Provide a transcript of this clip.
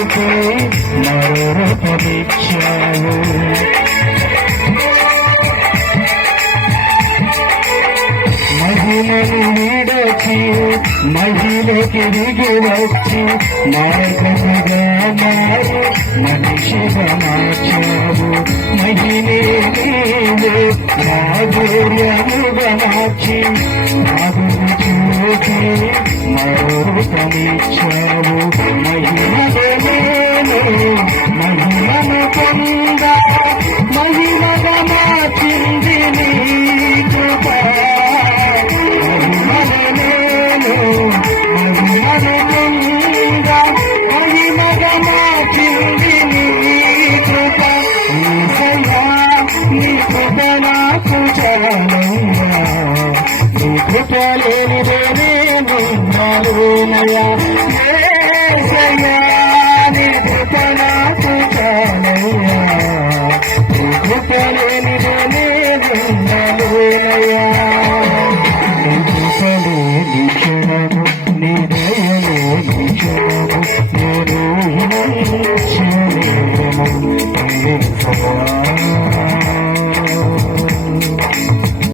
చూపి మరో రూపమిచ్చావు. మహిళను విడచి మహిళకి దిగి వచ్చి మార్గముగా మారి మనిషిగా మార్చావు. మహిళే నీవే మాధుర్యముగా మార్చి మాధురు చూపి మరో రూపమిచ్చావు. మహిళను మహిళను పొందా మహిళగా మార్చింది నీ కృప. కృపలేనిదేనయ్యా నీ కృపణకు చాలయ్యా. నీ కృపలేనిదేనయ్యా నీ కృపలేని క్షణము నీ దయలేని క్షణము నేను హింసించలేము.